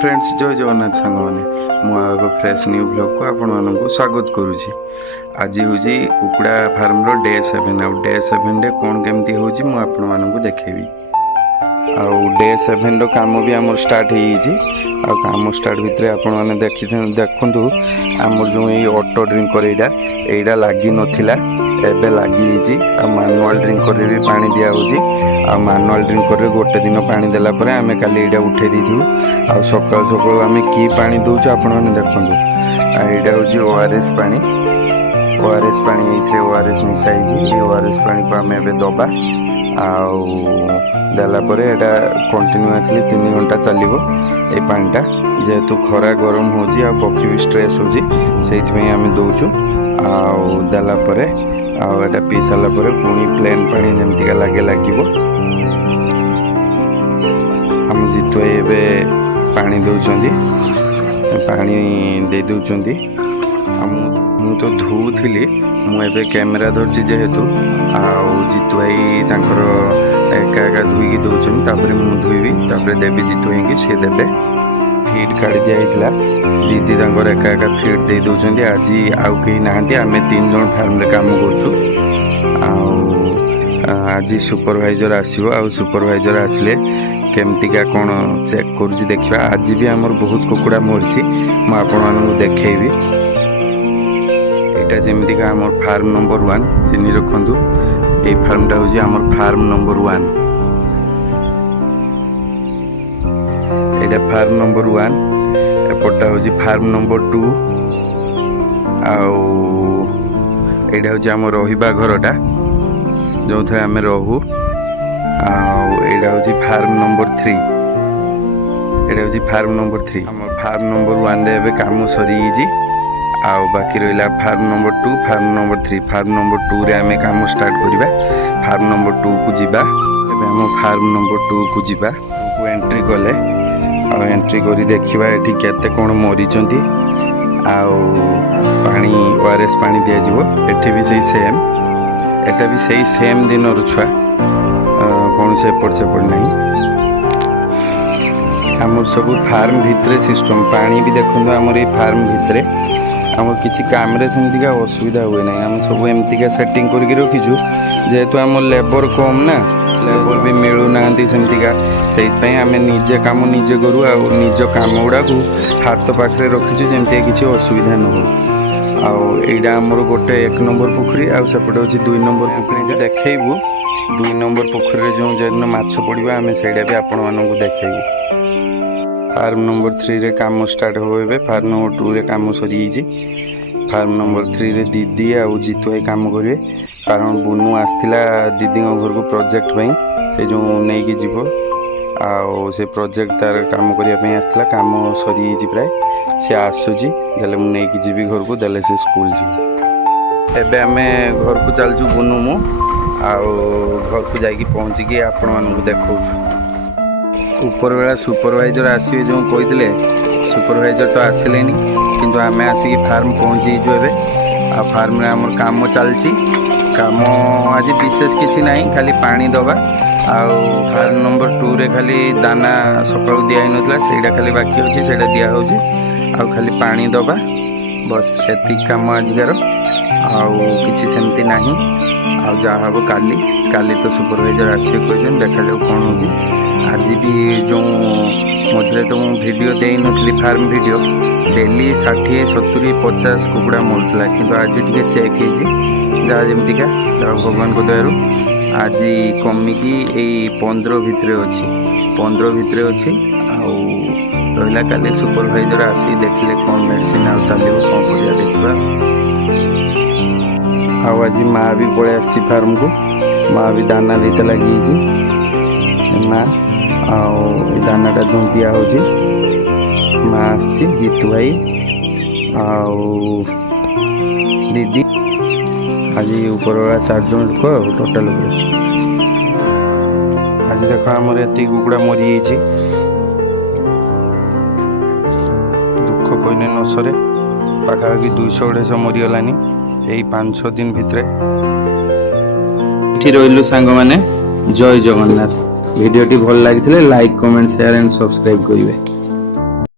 Friends जय जगन्नाथ सांग मैंने मुझे फ्रेश न्यू ब्लॉग को आपण को स्वागत करुच्ची। आज हूँ कुकुड़ा फार्म रो डे 7 आउ डे 7 रे कौन केमती हूँ मुझे देखेबी। आउ डे 7 रो काम भी आम स्टार्ट हो काम स्टार्ट भितर आपण मैंने देखु आमर जो ये ऑटो ड्रिंकर यहाँ लगी नाला एबे लगी मानुआल ड्रिंकर भी पानी दिया आ मानुआल ड्रिंकर गोटे दिन पानी देला परे आमे काली एटा उठे दी आ सकाल सकाल आमे की पानी दउछ आपण माने देखंतु एटा होची ओआरएस पानी एथरे ओआरएस मिसाई जी ओआरएस पानी को आमे एबे दबा आउ देला परे एटा कंटीन्यूअसली 3 घंटा चलिबो ए पानीटा जेहेतु खरा गरम होची आ पक्षी भी स्ट्रेस होची सेइथ में आमे दउछु आउ देला परे आउ एटा पी साला परे पुनी प्लेन पानी जेमति का लागे लागिबो हम जितु एबे पानी दउचंदी पानी दे दउचंदी मु तो धुउथिली मु एबे कैमरा धरछि जेहेतु आउ जितु भाई तांकर एका एका धुई दउचन तापरे मु धुईबी तापरे देबी जितु भाई कि से देबे फीड काढ दिया हितला दीदी तांकर एका एका फीड दे दउचंदी। आज आउ केही नाहंती आमे 3 जण फार्म रे काम करछु आउ आज सुपरवाइजर आसीबो आउ सुपरवाइजर आसले केमतिका कौन चेक करुँच देखा। आज भी आमर बहुत कुकुड़ा मरी मु आपको देखी यहाँ जमीका आम फार्म नंबर 1 चिन्ह रखु ये फार्मटा हूँ आम फार्म नंबर 1 यहाँ फार्म नंबर 1 एपटा हूँ फार्म नंबर 2 आउ यहाँ हूँ आम रहा घरटा जो थे आम रहू आउटा हूँ फार्म नंबर 3 यहाँ हूँ फार्म नंबर 3 आम फार्म नंबर 1 रे काम सरी आउ बाकी रहा form number 2 form number 3 form number 2 रे आमे काम स्टार्ट करिबा फार्म नंबर 2 को जीवा एबे हम फार्म नंबर 2 को जीवा को एंट्री कले आ एंट्री करी देखिबा एठी केते कोन मरी चंती आउ पानी ओआरएस पानी दिया जीवो एठी भी सही सेम एटा भी सही सेम दिन रो छुआ कौन से एपट सेपट नहीं आमर सब फार्म भितरे सिस्टम पानी भी देखो आमर ये फार्म भितरे आम किसी काम सेमती असुविधा हुए ना आम सब एमती सेटिंग करके रखीचु जेहेतु आम लेबर कम ना लेबर भी मिलूना सेमती से आम निजे कम निजे करूँ आ निज कम गुड़ा को हाथ पाखे रखीचु जमती किसी असुविधा न हो आईटा आमर गोटे 1 नंबर पोखरी आउपटे हूँ 2 नंबर पोखरी देखू 2 नंबर पोखरी जो दिन माछ पड़ा आम से भी आपण मानक देखू। फार्म नंबर 3 रे काम स्टार्ट हो फार्म नंबर 2 रे काम सरी फार्म नंबर 3 रे दीदी आउ जीतु भाई काम करेंगे कारण बुनू आसला दीदी घर को प्रोजेक्ट में से जो नहीं कि जीव आउ से प्रोजेक्ट तार काम करने आसला काम सरी प्राय सी आसूची देले मु नहीं कि जीवी घर को देले से स्कूल जी एबे आमे घर को चलचु बुनू मु आउ घर को जाइकी पहुँचिकी आपण मानक देखौ ऊपर बेला सुपरवाइजर आसवे जो कहते सुपरवाइजर तो आसिले किंतु आम आसिक फार्म पहुँचीजु ए फार्म रे आमर काम चलची काम आज विशेष किसी ना खाली पानी दबा आउ फार्म नंबर 2 रे खाली दाना सकाळु दिया नथला सेटा खाली बाकी अछि सेटा दिया होछि आउ खाली पानी दबा बस एति काम आजिकार आउ किछि सेमती नाही आउ जा हबो काली काली तो सुपरवाइजर आसी कहछन देखा जाऊ कोन होछि। आज भी जो मझे तो वीडियो दे नी फार्म वीडियो डेली 60 70 50 कुकुड़ा मरुला किंतु आज टे चेक जहाँ जमीका भगवान को दयारू आज कमिकी 15 भितर अच्छी 15 भितर अच्छी आला काली सुपरवाइजर आसी देखिले कौन मेडिसिन आउ चलो कौन कर देखा आज माँ भी पलि आसी फार्म को माँ भी दाना देते लगी माँ दानाटा जो दिया होची माँ आसी जीतू भाई आउ दीदी आज ऊपर वाला 4 जन लोक टोटाल आज देख आमर एति कुकुड़ा मरी दुख कहने न सरे पाखापाखि 200-250 मरीगलानी यही 5-6 दिन भितर रही सांग माने जय जगन्नाथ। वीडियोटी भल लगी like comment share and subscribe करेंगे।